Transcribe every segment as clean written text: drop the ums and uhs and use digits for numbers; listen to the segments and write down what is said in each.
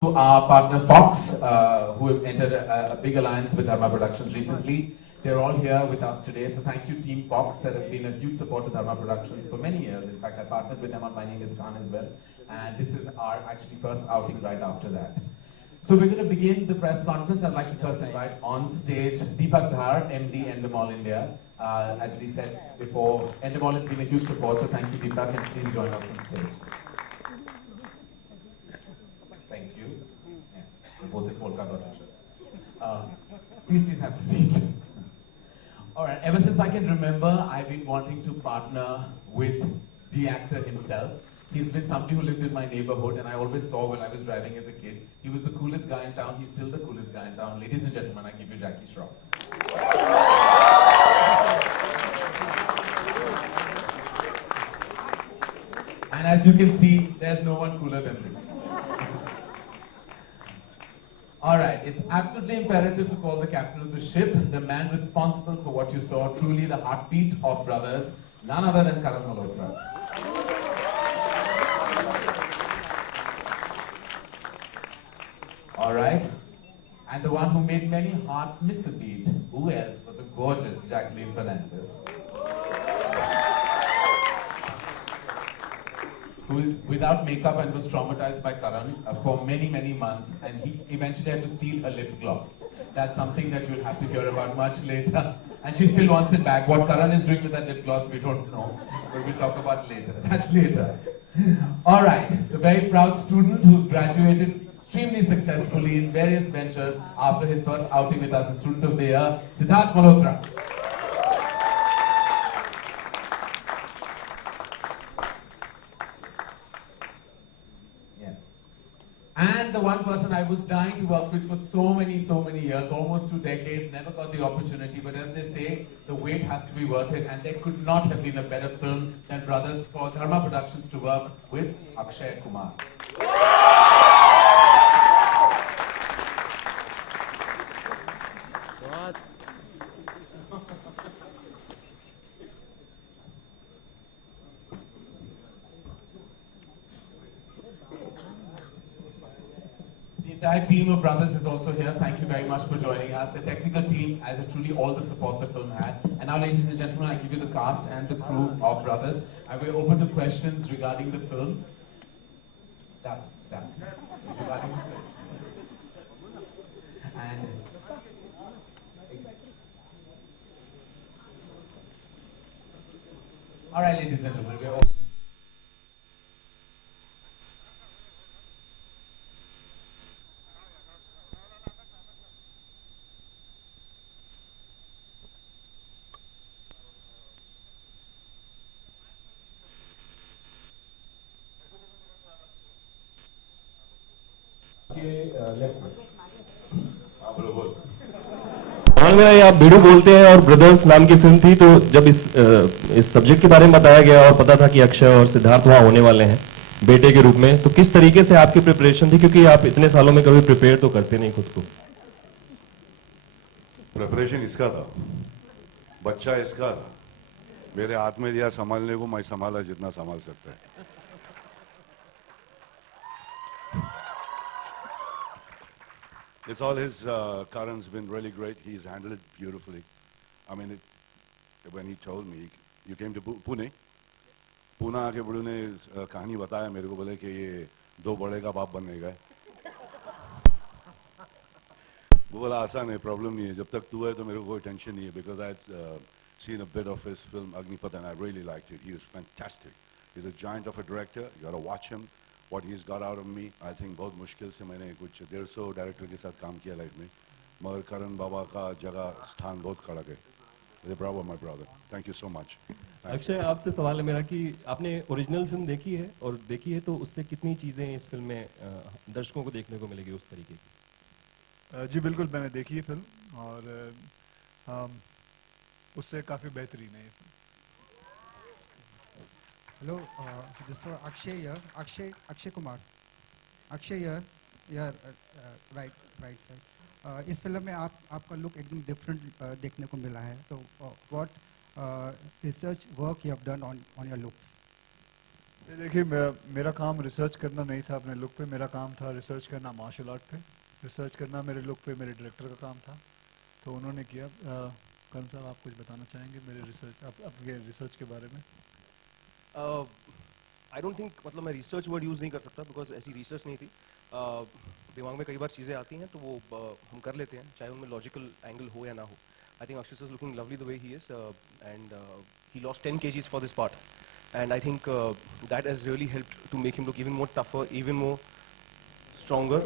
Our partner Fox, who have entered a big alliance with Dharma Productions recently. They're all here with us today, so thank you Team Fox that have been a huge support to Dharma Productions for many years. In fact, I partnered with them on My Name is Khan as well, and this is our actually first outing right after that. So we're going to begin the press conference. I'd like to first invite on stage Deepak Dhar, MD Endemol India. As we said before, Endemol has been a huge support, so thank you Deepak, and please join us on stage. Thank you. Yeah, we're both in polka dot shirts. Please have a seat. All right, ever since I can remember, I've been wanting to partner with the actor himself. He's been somebody who lived in my neighborhood, and I always saw when I was driving as a kid. He was the coolest guy in town. He's still the coolest guy in town. Ladies and gentlemen, I give you Jackie Shroff. And as you can see, there's no one cooler than this. Alright, it's absolutely imperative to call the captain of the ship, the man responsible for what you saw, truly the heartbeat of brothers, none other than Karan Malhotra. Alright, and the one who made many hearts miss a beat, who else but the gorgeous Jacqueline Fernandez, who is without makeup and was traumatized by Karan for many, many months, and he eventually had to steal a lip gloss. That's something that you'll have to hear about much later. And she still wants it back. What Karan is doing with that lip gloss, we don't know, but we'll talk about later. That later. All right, the very proud student who's graduated extremely successfully in various ventures after his first outing with us, the Student of the Year, Siddharth Malhotra. And the one person I was dying to work with for so many years, almost 2 decades, never got the opportunity, but as they say, the wait has to be worth it, and there could not have been a better film than Brothers for Dharma Productions to work with Akshay Kumar. The entire team of Brothers is also here. Thank you very much for joining us. The technical team has truly all the support the film had. And now, ladies and gentlemen, I give you the cast and the crew of Brothers. And we're open to questions regarding the film. That's that. Regarding the film. And all right, ladies and gentlemen, we're open. Call में आप बीड़ू बोलते हैं और brothers नाम की film थी, तो जब इस सब्जेक्ट के बारे में बताया गया और पता था कि अक्षय और सिद्धार्थ वहां होने वाले हैं बेटे के रूप में, तो किस तरीके से आपकी प्रिपरेशन थी, क्योंकि आप इतने सालों में कभी प्रिपेयर तो करते नहीं खुद को? प्रिपरेशन इसका था, बच्चा इसका था, मेरे हाथ में दिया संभालने को, मैं संभाला जितना संभाल सकता है. It's all his. Karan's been really great. He's handled it beautifully. I mean, when he told me, you came to Pune. Pune आके बड़ू ने कहानी बताया मेरे को, बोले कि ये दो बड़े का बाप बनने का है. वो बोला आसान है, प्रॉब्लम नहीं है, जब तक तू है तो मेरे को कोई टेंशन नहीं है. Because I had seen a bit of his film Agnipath and I really liked it. He was fantastic. He's a giant of a director. You got to watch him. What he's got out of me, I think बहुत मुश्किल से मैंने कुछ 150 director के साथ काम किया life में, मगर करण बाबा का जगह स्थान बहुत कड़क है. Bravo my brother. Thank you so much. Akshay, आपसे सवाल है मेरा कि आपने ओरिजिनल फिल्म देखी है, और देखी है तो उससे कितनी चीजें इस फिल्म में दर्शकों को देखने को मिलेगी उस तरीके की? जी बिल्कुल, मैंने देखी है फिल्म, और उससे काफ़ी बेहतरीन है ये film. Hello, this is Akshay here. Akshay Kumar. Akshay here. Yeah, right, sir. इस फिल्म में आपका लुक एकदम डिफरेंट देखने को मिला है. तो what research work you have done on your looks? देखिए मेरा काम रिसर्च करना नहीं था अपने लुक पे, मेरा काम था रिसर्च करना मार्शल आर्ट पे। रिसर्च करना मेरे लुक पे मेरे डायरेक्टर का काम था, तो उन्होंने किया। करण साहब, आप कुछ बताना चाहेंगे मेरे रिसर्च आपके रिसर्च के बारे में? आई डोंट थिंक, मतलब मैं रिसर्च वर्ड यूज़ नहीं कर सकता बिकॉज ऐसी रिसर्च नहीं थी। दिमाग में कई बार चीज़ें आती हैं तो वो हम कर लेते हैं, चाहे उनमें लॉजिकल एंगल हो या ना हो। I think Akshay is looking lovely the way he is, and he lost 10 kgs for this part, and I think that has really helped to make him look even more tougher, even more stronger.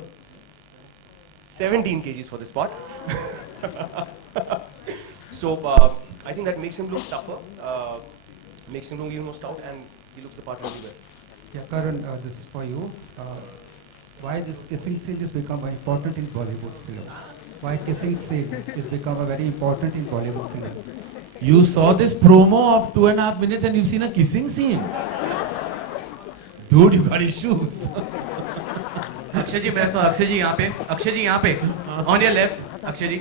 17 kgs for this part. So I think that makes him look tougher, makes him look even more stout, and he looks the part really well. Yeah, Karan, this is for you. Why this kissing scene is become important in Bollywood film? Why kissing scene is become a very important in Bollywood film? You saw this promo of 2.5 minutes and you've seen a kissing scene. Dude, you got issues. Akshay ji, मेरा सवाल, अक्षय जी यहाँ पे, अक्षय जी यहाँ पे, on your left, Akshay जी।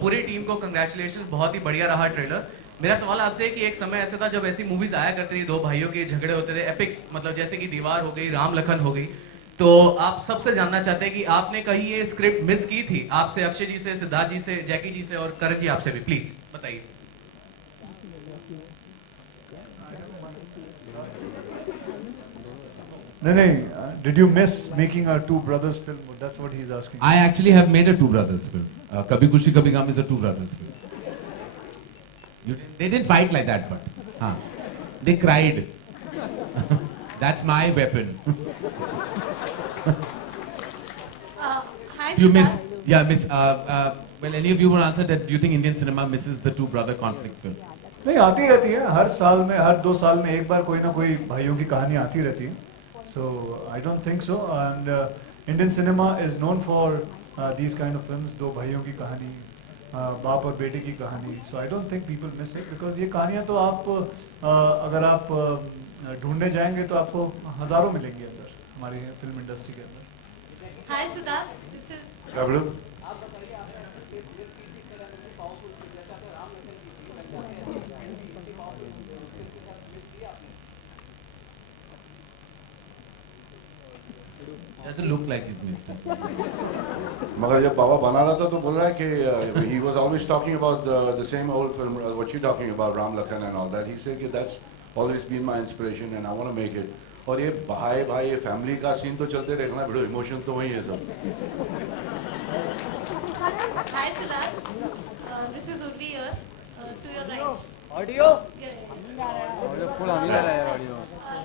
पूरी team को congratulation, बहुत ही बढ़िया रहा ट्रेलर। मेरा सवाल आपसे है कि एक समय ऐसा था जब ऐसी मूवीज आया करती थी, दो भाइयों के झगड़े होते थे, एपिक्स, मतलब जैसे कि दीवार हो गई, राम लखन हो गई, तो आप सबसे जानना चाहते हैं कि आपने कहीं ये स्क्रिप्ट मिस की थी? आपसे, अक्षय जी से, सिद्धार्थ जी से, जैकी जी से और करण जी आपसे भी प्लीज बताइए। नहीं, did you miss making a two brothers film? That's what he's asking. I actually have made a two brothers film. Kabhi Khushi Kabhi Gum is a two brothers film. They didn't fight like that, but they cried. That's my weapon. Hi, You miss, Siddharth. yeah, miss. Well, any of you want to answer that? Do you think Indian cinema misses the two brother conflict film? नहीं, आती रहती है हर साल में, हर 2 साल में एक बार कोई ना कोई भाइयों की कहानी आती रहती है। So I don't think so, and Indian cinema is known for these kind of films, दो भाइयों की कहानी, बाप और बेटे की कहानी। So I don't think people miss it because ये कहानियाँ तो आप अगर आप ढूंढने जाएंगे तो आपको हजारों मिलेंगी अंदर हमारी फिल्म इंडस्ट्री के अंदर। Hi, Siddharth. This is क्या बोलो? Doesn't look like he's missed it. मगर जब बाबा बना रहा था तो बोल रहा है कि he was always talking about the same old film, what you're talking about, Ram Lakhan and all that. He said कि that's always been my inspiration and I want to make it. और ये भाई भाई ये family का scene तो चलते रहेगा, बड़ो इमोशन तो वही है सब। Hi, Siddharth. This is Urvi here. To your right. Audio Yeah.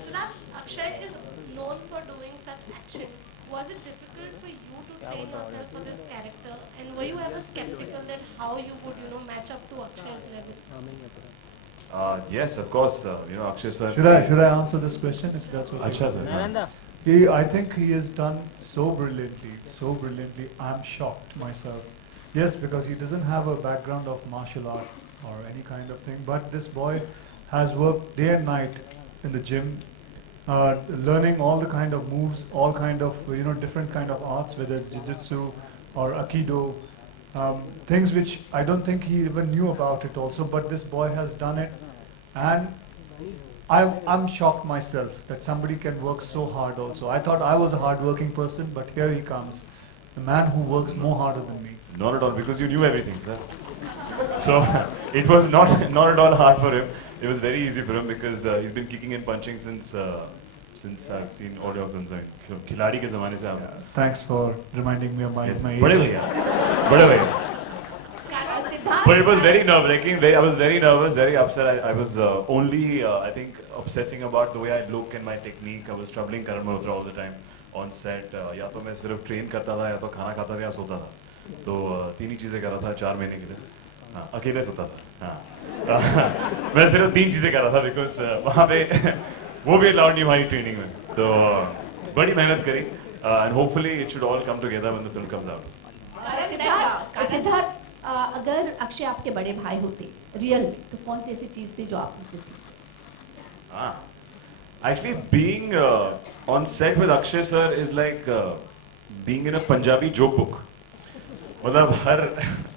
Siddharth, Akshay is known for doing such action. Was it difficult for you to train yourself for this character? And were you ever skeptical that how you would, match up to Akshay's level? Yes, of course. Akshay sir. Should I answer this question if that's okay? अच्छा sir. Narendra I think he has done so brilliantly. I'm shocked myself. Yes, because he doesn't have a background of martial art or any kind of thing, but this boy has worked day and night in the gym, learning all the kind of moves, all kind of different kind of arts, whether it's jiu-jitsu or aikido, things which I don't think he even knew about it also, but this boy has done it, and I'm shocked myself that somebody can work so hard also. I thought I was a hard-working person, but here he comes, the man who works more harder than me. Not at all, because you knew everything, sir. So it was not at all hard for him. It was very easy for him because he's been kicking and punching since I've seen audio films. खिलाड़ी के ज़माने से आप. Thanks for reminding me of my Yes, my बड़े age. भैया, बड़े भैया. Siddharth. But it was very nerve-wracking. I was very nervous, very upset. I was only, I think, obsessing about the way I look and my technique. I was troubling Karan Malhotra all the time on set. या तो मैं सिर्फ train करता था, या तो खाना खाता था, या सोता था. तो तीन ही चीजें कर रहा था 4 महीने के लिए. हाँ, अकेले सोता था. हाँ. मैं सिर्फ 3 चीजें कर रहा था because वहाँ पे वो भी allowed नहीं हमारी ट्रेनिंग में. तो बड़ी मेहनत करी. And hopefully it should all come together when the film comes out. Siddharth, अगर अक्षय आपके बड़े भाई होते रियल में तो कौन सी ऐसी चीज थी जो आप उनसे सीखी? Actually, being on set with Akshay sir is like being in a Punjabi joke book. मतलब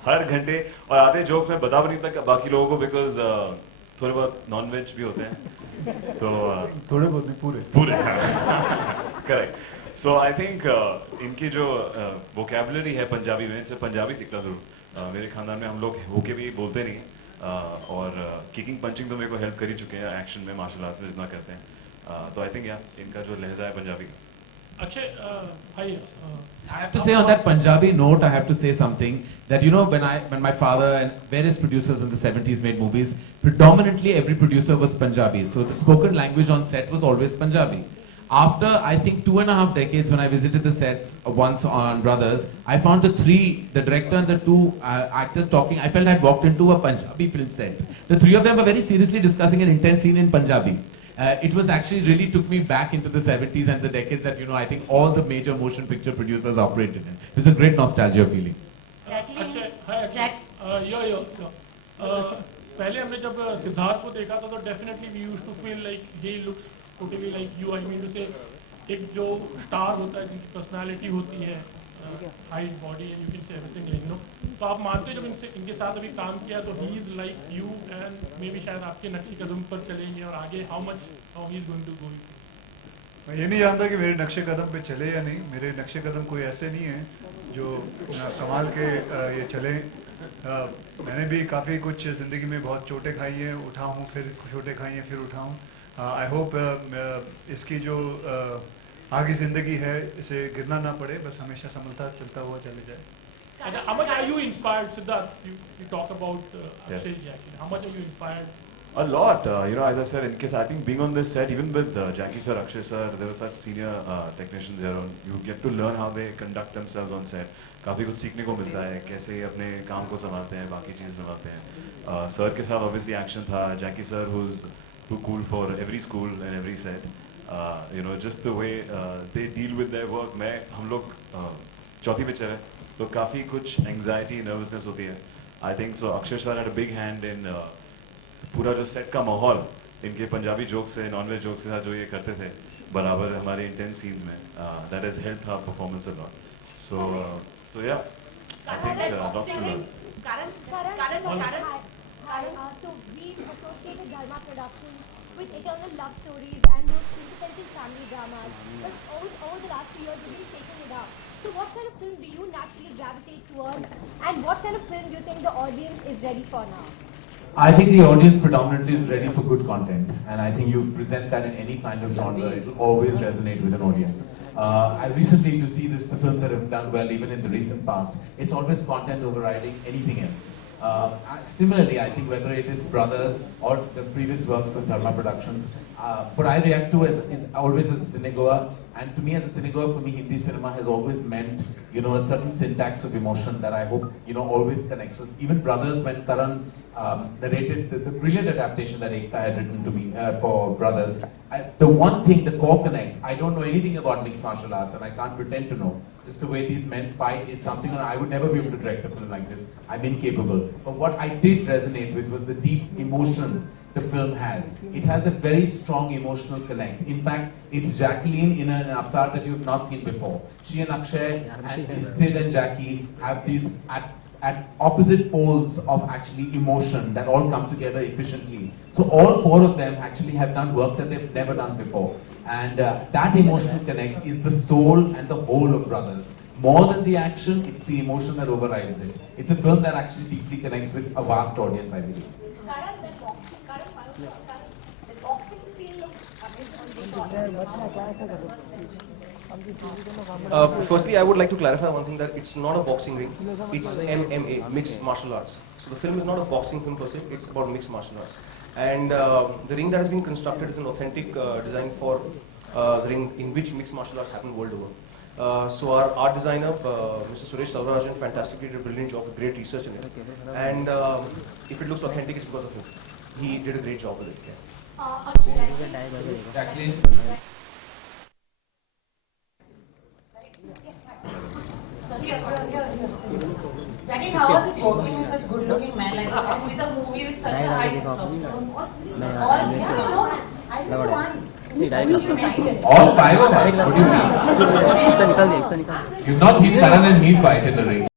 हर घंटे और आधे जोक मैं बता भी नहीं था बाकी लोगों को because थोड़े बहुत नॉन वेज भी होते हैं तो थोड़े बहुत नहीं, पूरे पूरे करेक्ट सो आई थिंक इनकी जो वोकेबलरी है पंजाबी में इनसे पंजाबी सीखना जरूर मेरे खानदान में हम लोग होके भी बोलते नहीं हैं और किकिंग पंचिंग तो मेरे को हेल्प कर ही चुके हैं एक्शन में मार्शल आर्ट्स में जितना करते हैं तो आई थिंक इनका जो लहजा है पंजाबी का Akshay, hi. I have to say on that Punjabi note, I have to say something that when my father and various producers in the 70s made movies, predominantly every producer was Punjabi. So the spoken language on set was always Punjabi. After I think 2.5 decades, when I visited the sets once on Brothers, I found the director and the two actors talking. I felt I'd walked into a Punjabi film set. The three of them were very seriously discussing an intense scene in Punjabi. It was actually really took me back into the 70s and the decades that I think all the major motion picture producers operated in. It was a great nostalgia feeling. Akshay, hi Akshay. Yo. पहले हमने जब सिद्धार्थ को देखा था तो definitely we used to feel like he looks totally like you. I mean to say एक जो star होता है जिनकी पर्सनालिटी होती है, height, body and you can say everything like तो आप मानते हो जब इनके साथ अभी काम किया तो he is like you and maybe शायद आपके नक्शे कदम पर चलेंगे और आगे how he is going to go. मैं ये नहीं जानता कि मेरे नक्शे कदम पे चले या नहीं. मेरे नक्शे कदम कोई ऐसे नहीं है जो कमाल के ये चले. मैंने भी काफ़ी कुछ ज़िंदगी में बहुत चोटें खाई हैं, उठा हूँ, फिर चोटें खाई हैं, फिर उठा हूँ. आई होप इसकी जो आगे ज़िंदगी है इसे गिरना ना पड़े, बस हमेशा संभलता चलता हुआ चले जाए. How much are you inspired, Siddharth? You talk about Akshay actually. How much are you inspired? A lot, as I said, in case I think being on this set, even with Jackie sir, Akshay sir, there were such senior technicians there. You get to learn how they conduct themselves on set. काफी कुछ सीखने को मिलता है, कैसे अपने काम को संभालते हैं, बाकी चीजें संभालते हैं. सर के साथ obviously action था. Jackie sir, who's too cool for every school and every set. Just the way they deal with their work. हम लोग चौथी में चले तो काफी कुछ anxiety, nervousness होती है. I think so. Akshay sir had a big hand in पूरा जो सेट का माहौल इनके पंजाबी जोक से, नॉन वेज जोक से जो ये करते थे बराबर हमारे इंटेंस सीन्स में, that has helped our performance a lot. So yeah I think lots to learn. So we associate with Dharma Productions with eternal love stories and those quintessential family dramas. But over the last few years, we've been shaking it up. So what kind of film do you naturally gravitate towards, and what kind of film do you think the audience is ready for now? I think the audience predominantly is ready for good content, and I think you present that in any kind of genre, it will always resonate with an audience. I recently, to see the films that have done well, even in the recent past, it's always content overriding anything else. Similarly, I think whether it is Brothers or the previous works of Dharma Productions, what I react to is always as a cinegoer, and to me as a cinegoer, for me Hindi cinema has always meant, a certain syntax of emotion that I hope, always connects. So even Brothers, when Karan narrated the brilliant adaptation that Ekta had written to me for Brothers, the one thing, the core connect, I don't know anything about mixed martial arts and I can't pretend to know. Just the way these men fight is something, and I would never be able to direct a film like this. I'm incapable. But what I did resonate with was the deep emotion the film has. It has a very strong emotional connect. In fact, it's Jacqueline in an avatar that you have not seen before. She and Akshay and Sid and Jackie have these at opposite poles of actually emotion that all come together efficiently. So all four of them actually have done work that they've never done before. And that emotional connect is the soul and the whole of Brothers. More than the action, it's the emotion that overrides it. It's a film that actually deeply connects with a vast audience, I believe. The boxing scene looks Firstly, I would like to clarify one thing, that it's not a boxing ring, it's MMA, mixed martial arts. So the film is not a boxing film per se, it's about mixed martial arts. And the ring that has been constructed is an authentic design for the ring in which mixed martial arts happen world over. So our art designer, Mr. Suresh Salvarajan, fantastically did a brilliant job with great research in it. And if it looks authentic, it's because of him. He did a great job with it. Jacqueline. Jackie, how was it working with such a good-looking man like that, and with a movie with such a high testosterone? I just one. All five of us? What do you mean? You've not seen Karan and me fight in the ring.